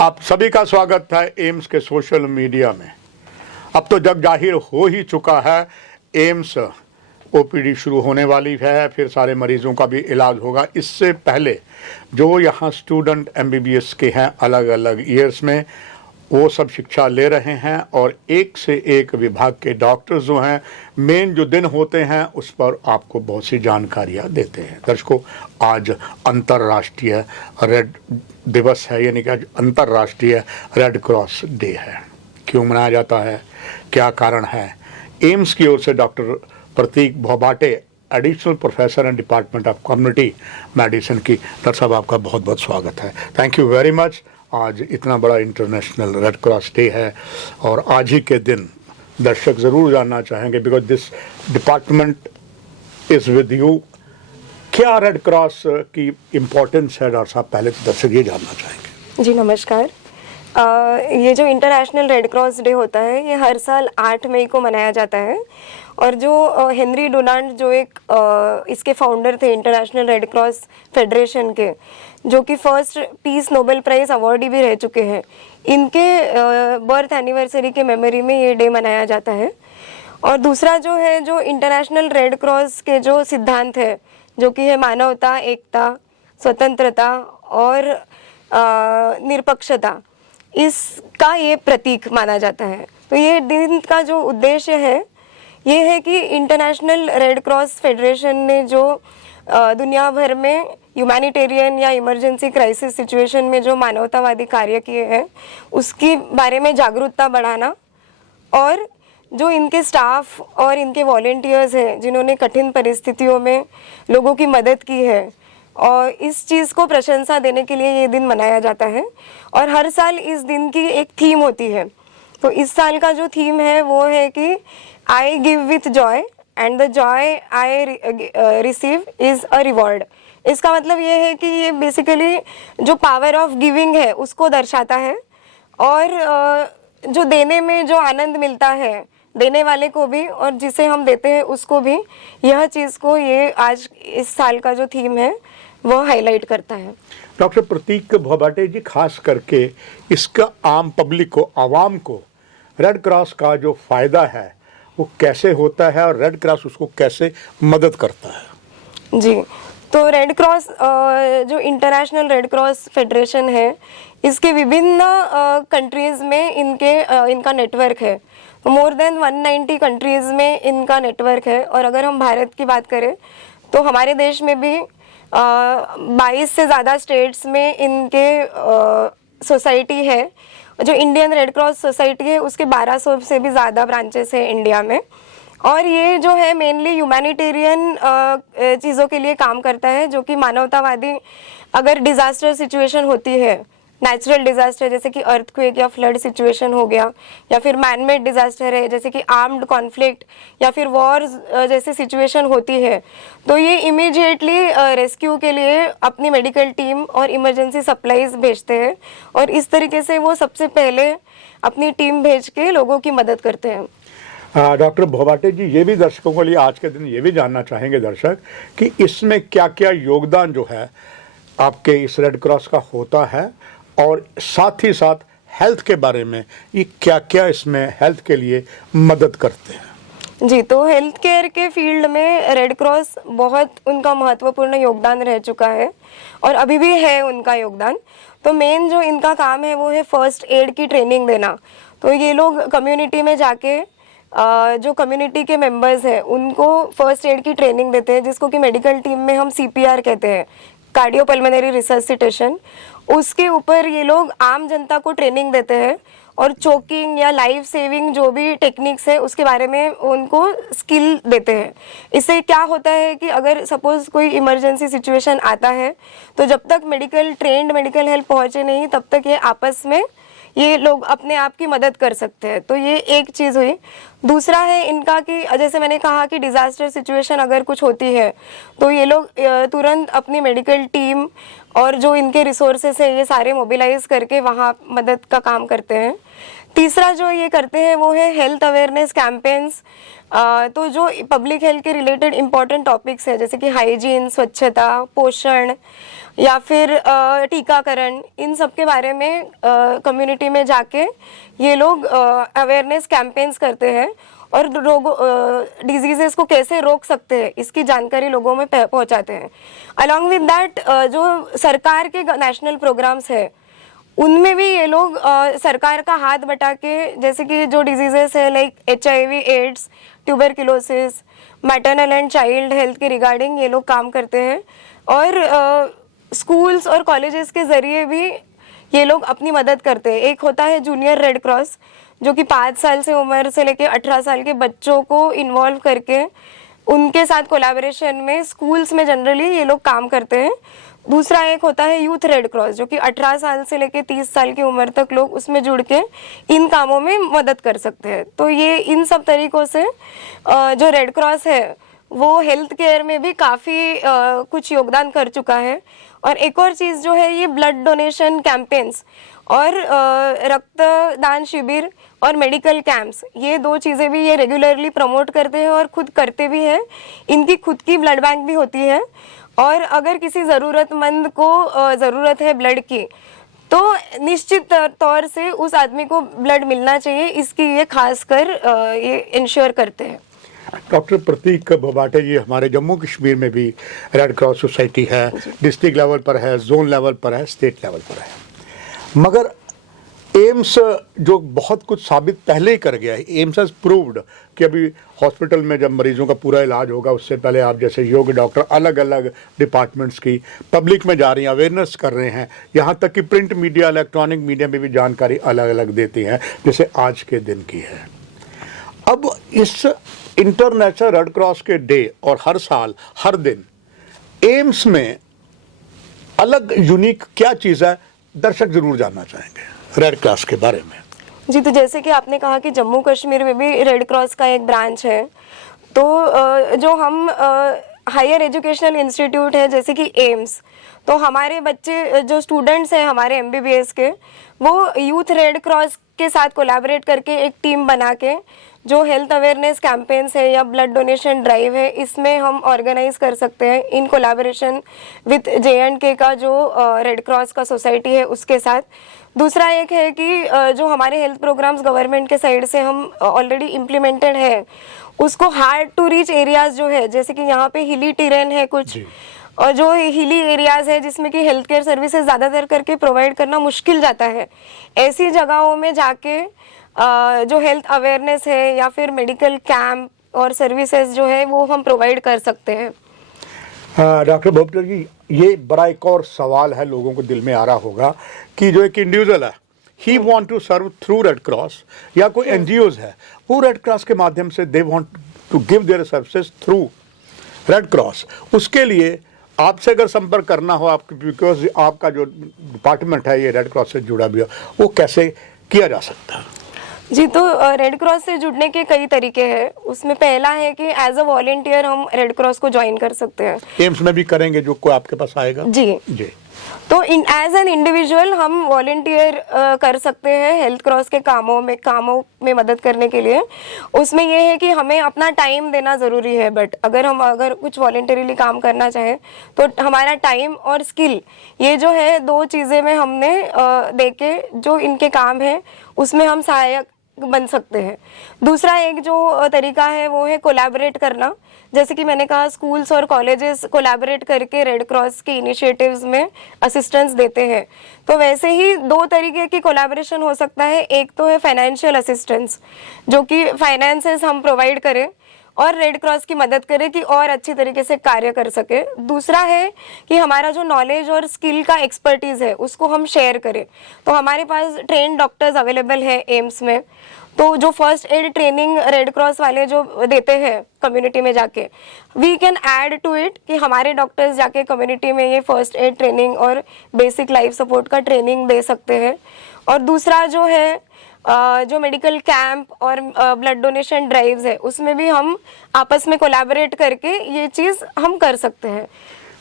आप सभी का स्वागत है एम्स के सोशल मीडिया में। अब तो जग जाहिर हो ही चुका है, एम्स ओपीडी शुरू होने वाली है, फिर सारे मरीजों का भी इलाज होगा। इससे पहले जो यहाँ स्टूडेंट एमबीबीएस के हैं अलग अलग ईयर्स में, वो सब शिक्षा ले रहे हैं और एक से एक विभाग के डॉक्टर्स जो हैं मेन जो दिन होते हैं उस पर आपको बहुत सी जानकारियाँ देते हैं। दर्शकों, आज अंतर्राष्ट्रीय रेड दिवस है, यानी कि आज अंतर्राष्ट्रीय रेड क्रॉस डे है। क्यों मनाया जाता है, क्या कारण है? एम्स की ओर से doctor Prateek Bhobate, additional professor and department of community medicine की, डॉक्टर साहब आपका बहुत बहुत स्वागत है। Thank you very much. आज इतना बड़ा इंटरनेशनल रेड क्रॉस डे है और आज ही के दिन दर्शक ज़रूर जानना चाहेंगे, because this department is with you, क्या रेड क्रॉस की इम्पोर्टेंस है डॉक्टर साहब? पहले तो दर्शक ये जानना चाहेंगे। जी नमस्कार। ये जो इंटरनेशनल रेड क्रॉस डे होता है ये हर साल 8 मई को मनाया जाता है और जो हेनरी डुनांट जो एक इसके फाउंडर थे इंटरनेशनल रेड क्रॉस फेडरेशन के, जो कि first peace Nobel prize awardee भी रह चुके हैं, इनके बर्थ एनिवर्सरी के मेमोरी में ये डे मनाया जाता है। और दूसरा जो है, जो इंटरनेशनल रेड क्रॉस के जो सिद्धांत है, जो कि है मानवता, एकता, स्वतंत्रता और निरपक्षता, इसका ये प्रतीक माना जाता है। तो ये दिन का जो उद्देश्य है ये है कि इंटरनेशनल रेड क्रॉस फेडरेशन ने जो दुनिया भर में ह्यूमैनिटेरियन या इमरजेंसी क्राइसिस सिचुएशन में जो मानवतावादी कार्य किए हैं उसके बारे में जागरूकता बढ़ाना, और जो इनके स्टाफ और इनके वॉलेंटियर्स हैं जिन्होंने कठिन परिस्थितियों में लोगों की मदद की है, और इस चीज़ को प्रशंसा देने के लिए ये दिन मनाया जाता है। और हर साल इस दिन की एक थीम होती है। तो इस साल का जो थीम है वो है कि I give with Joy and the Joy I receive is a reward. इसका मतलब ये है कि ये बेसिकली जो पावर ऑफ गिविंग है उसको दर्शाता है, और जो देने में जो आनंद मिलता है देने वाले को भी और जिसे हम देते हैं उसको भी, यह चीज़ को ये आज इस साल का जो थीम है वो हाईलाइट करता है। डॉक्टर प्रतीक भोबाटे जी, खास करके इसका आम पब्लिक को, आवाम को रेड क्रॉस का जो फ़ायदा है वो कैसे होता है और रेड क्रॉस उसको कैसे मदद करता है? जी, तो रेड क्रॉस जो इंटरनेशनल रेड क्रॉस फेडरेशन है, इसके विभिन्न कंट्रीज़ में इनका नेटवर्क है। मोर देन 190 कंट्रीज़ में इनका नेटवर्क है। और अगर हम भारत की बात करें तो हमारे देश में भी 22 से ज़्यादा स्टेट्स में इनके सोसाइटी है। जो इंडियन रेड क्रॉस सोसाइटी है उसके 1200 से भी ज़्यादा ब्रांचेस हैं इंडिया में, और ये जो है मेनली ह्यूमैनिटेरियन चीज़ों के लिए काम करता है, जो कि मानवतावादी, अगर डिज़ास्टर सिचुएशन होती है, नेचुरल डिज़ास्टर जैसे कि अर्थक्वेक या फ्लड सिचुएशन हो गया, या फिर मैनमेड डिज़ास्टर है जैसे कि आर्म्ड कॉन्फ्लिक्ट या फिर वॉर जैसी सिचुएशन होती है, तो ये इमीडिएटली रेस्क्यू के लिए अपनी मेडिकल टीम और इमरजेंसी सप्लाईज भेजते हैं, और इस तरीके से वो सबसे पहले अपनी टीम भेज के लोगों की मदद करते हैं। डॉक्टर भोबाटे जी, ये भी दर्शकों के लिए आज के दिन ये भी जानना चाहेंगे दर्शक कि इसमें क्या क्या योगदान जो है आपके इस रेड क्रॉस का होता है, और साथ ही साथ हेल्थ के बारे में ये क्या क्या इसमें हेल्थ के लिए मदद करते हैं? जी, तो हेल्थ केयर के फील्ड में रेड क्रॉस बहुत उनका महत्वपूर्ण योगदान रह चुका है और अभी भी है उनका योगदान। तो मेन जो इनका काम है वो है फर्स्ट एड की ट्रेनिंग देना। तो ये लोग कम्युनिटी में जाके जो कम्युनिटी के मेंबर्स हैं उनको फर्स्ट एड की ट्रेनिंग देते हैं, जिसको कि मेडिकल टीम में हम CPR कहते हैं, कार्डियोपल्मोनरी रिससिटेशन। उसके ऊपर ये लोग आम जनता को ट्रेनिंग देते हैं और चोकिंग या लाइफ सेविंग जो भी टेक्निक्स है उसके बारे में उनको स्किल देते हैं। इससे क्या होता है कि अगर सपोज कोई इमरजेंसी सिचुएशन आता है तो जब तक ट्रेंड मेडिकल हेल्प पहुंचे नहीं तब तक ये आपस में ये लोग अपने आप की मदद कर सकते हैं। तो ये एक चीज़ हुई। दूसरा है इनका कि जैसे मैंने कहा कि डिज़ास्टर सिचुएशन अगर कुछ होती है तो ये लोग तुरंत अपनी मेडिकल टीम और जो इनके रिसोर्सेस है ये सारे मोबिलाइज करके वहाँ मदद का काम करते हैं। तीसरा जो ये करते हैं वो है हेल्थ अवेयरनेस कैंपेन्स। तो जो पब्लिक हेल्थ के रिलेटेड इम्पॉर्टेंट टॉपिक्स है जैसे कि हाइजीन, स्वच्छता, पोषण या फिर टीकाकरण, इन सब के बारे में कम्युनिटी में जाके ये लोग अवेयरनेस कैंपेन्स करते हैं और डिजीजेस को कैसे रोक सकते हैं इसकी जानकारी लोगों में पहुंचाते हैं। अलॉन्ग विद दैट जो सरकार के नेशनल प्रोग्राम्स है उनमें भी ये लोग सरकार का हाथ बटा के, जैसे कि जो डिजीजेस है like HIV, AIDS, tuberculosis, maternal and child health के रिगार्डिंग ये लोग काम करते हैं। और स्कूल्स और कॉलेजेस के ज़रिए भी ये लोग अपनी मदद करते हैं। एक होता है जूनियर रेड क्रॉस जो कि 5 साल से उम्र से लेके 18 साल के बच्चों को इन्वॉल्व करके उनके साथ कोलैबोरेशन में स्कूल्स में जनरली ये लोग काम करते हैं। दूसरा एक होता है यूथ रेड क्रॉस जो कि 18 साल से लेके 30 साल की उम्र तक लोग उसमें जुड़ के इन कामों में मदद कर सकते हैं। तो ये इन सब तरीकों से जो रेड क्रॉस है वो हेल्थ केयर में भी काफ़ी कुछ योगदान कर चुका है। और एक और चीज़ जो है ये ब्लड डोनेशन कैंपेन्स और रक्तदान शिविर और मेडिकल कैंप्स, ये 2 चीज़ें भी ये रेगुलरली प्रमोट करते हैं और खुद करते भी हैं। इनकी खुद की ब्लड बैंक भी होती है और अगर किसी ज़रूरतमंद को ज़रूरत है ब्लड की तो निश्चित तौर से उस आदमी को ब्लड मिलना चाहिए, इसकी ये खासकर ये इंश्योर करते हैं। डॉक्टर प्रतीक भबाटे जी, हमारे जम्मू कश्मीर में भी रेड क्रॉस सोसाइटी है, डिस्ट्रिक्ट लेवल पर है, जोन लेवल पर है, स्टेट लेवल पर है, मगर एम्स जो बहुत कुछ साबित पहले ही कर गया है। एम्स हैज प्रूव्ड कि अभी हॉस्पिटल में जब मरीजों का पूरा इलाज होगा उससे पहले आप जैसे योग्य डॉक्टर अलग अलग डिपार्टमेंट्स की पब्लिक में जा रही हैं, अवेयरनेस कर रहे हैं, यहाँ तक कि प्रिंट मीडिया, इलेक्ट्रॉनिक मीडिया में भी जानकारी अलग अलग देती हैं, जैसे आज के दिन की है। अब इस इंटरनेशनल रेड क्रॉस के डे और हर साल हर दिन एम्स में अलग यूनिक क्या चीज़ है, दर्शक जरूर जानना चाहेंगे रेड क्रॉस के बारे में। जी, तो जैसे कि आपने कहा कि जम्मू कश्मीर में भी रेड क्रॉस का एक ब्रांच है, तो जो हम हायर एजुकेशनल इंस्टीट्यूट है जैसे कि एम्स, तो हमारे बच्चे जो स्टूडेंट्स हैं हमारे MBBS के, वो यूथ रेड क्रॉस के साथ कोलैबोरेट करके एक टीम बना के जो हेल्थ अवेयरनेस कैंपेन्स है या ब्लड डोनेशन ड्राइव है इसमें हम ऑर्गेनाइज कर सकते हैं इन कोलैबोरेशन विद J&K का जो रेड क्रॉस का सोसाइटी है उसके साथ। दूसरा एक है कि जो हमारे हेल्थ प्रोग्राम्स गवर्नमेंट के साइड से हम ऑलरेडी इम्प्लीमेंटेड है उसको हार्ड टू रीच एरियाज जो है, जैसे कि यहाँ पे हिली टेरेन है कुछ और जो हिली एरियाज है जिसमें कि हेल्थ केयर सर्विसेज ज़्यादातर करके प्रोवाइड करना मुश्किल जाता है, ऐसी जगहों में जाके जो हेल्थ अवेयरनेस है या फिर मेडिकल कैंप और सर्विसेज जो है वो हम प्रोवाइड कर सकते हैं। डॉक्टर भोपटर जी, ये बड़ा एक और सवाल है लोगों को दिल में आ रहा होगा कि जो एक इंडिविजुअल है he want to serve through Red Cross या कोई NGOs है वो रेड क्रॉस के माध्यम से they want to give their services through Red Cross, उसके लिए आपसे अगर संपर्क करना हो आपके, बिकॉज आपका जो डिपार्टमेंट है ये रेड क्रॉस से जुड़ा भी हो, वो कैसे किया जा सकता है? जी, तो रेड क्रॉस से जुड़ने के कई तरीके हैं। उसमें पहला है कि एज अ वॉलेंटियर हम रेड क्रॉस को ज्वाइन कर सकते हैं। एम्स में भी करेंगे जो कोई आपके पास आएगा? जी। तो एज एन इंडिविजुअल हम वॉलेंटियर कर सकते हैं हेल्थ क्रॉस के कामों में मदद करने के लिए। उसमें यह है कि हमें अपना टाइम देना ज़रूरी है, बट अगर कुछ वॉलेंटरीली काम करना चाहें तो हमारा टाइम और स्किल ये जो है 2 चीज़ें में हमने दे के जो इनके काम है उसमें हम सहायक बन सकते हैं। दूसरा एक जो तरीका है वो है कोलैबोरेट करना, जैसे कि मैंने कहा स्कूल्स और कॉलेजेस कोलैबोरेट करके रेड क्रॉस के इनिशिएटिव्स में असिस्टेंस देते हैं। तो वैसे ही 2 तरीके की कोलैबोरेशन हो सकता है। एक तो है फाइनेंशियल असिस्टेंस जो कि फाइनेंसेस हम प्रोवाइड करें और रेड क्रॉस की मदद करें कि और अच्छी तरीके से कार्य कर सके। दूसरा है कि हमारा जो नॉलेज और स्किल का एक्सपर्टीज़ है उसको हम शेयर करें। तो हमारे पास ट्रेन डॉक्टर्स अवेलेबल है एम्स में, तो जो first aid training Red Cross वाले जो देते हैं कम्युनिटी में जाके, we can add to it कि हमारे डॉक्टर्स जाके कम्युनिटी में ये फर्स्ट एड ट्रेनिंग और बेसिक लाइफ सपोर्ट का ट्रेनिंग दे सकते हैं। और दूसरा जो है जो मेडिकल कैंप और ब्लड डोनेशन ड्राइव्स है उसमें भी हम आपस में कोलैबोरेट करके ये चीज़ हम कर सकते हैं।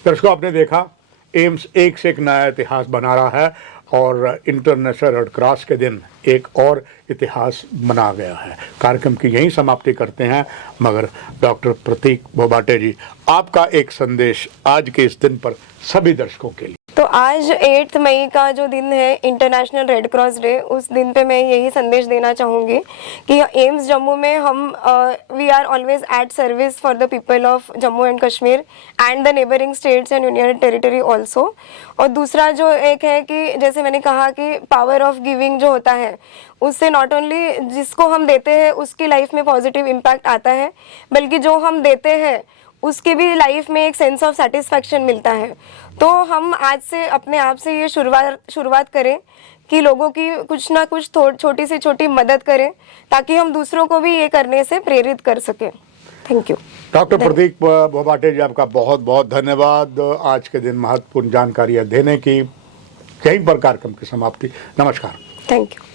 दर्शकों, आपने देखा एम्स एक से एक नया इतिहास बना रहा है और इंटरनेशनल रेड क्रॉस के दिन एक और इतिहास बना गया है। कार्यक्रम की यहीं समाप्ति करते हैं, मगर डॉक्टर प्रतीक बोबाटे जी, आपका एक संदेश आज के इस दिन पर सभी दर्शकों के लिए। तो आज 8 मई का जो दिन है इंटरनेशनल रेड क्रॉस डे, उस दिन पे मैं यही संदेश देना चाहूँगी कि एम्स जम्मू में हम we are always at service for the people of Jammu and Kashmir and the neighbouring states and union territory also. और दूसरा जो एक है कि जैसे मैंने कहा कि पावर ऑफ गिविंग जो होता है उससे नॉट ओनली जिसको हम देते हैं उसकी लाइफ में पॉजिटिव इम्पैक्ट आता है, बल्कि जो हम देते हैं उसके भी लाइफ में एक सेंस ऑफ सेटिस्फैक्शन मिलता है। तो हम आज से अपने आप से ये शुरुआत करें कि लोगों की कुछ ना कुछ छोटी से छोटी मदद करें ताकि हम दूसरों को भी ये करने से प्रेरित कर सकें। Thank you. डॉक्टर प्रतीक बोबाटे जी, आपका बहुत बहुत धन्यवाद आज के दिन महत्वपूर्ण जानकारियां देने की। यहीं पर कार्यक्रम की समाप्ति। नमस्कार। Thank you.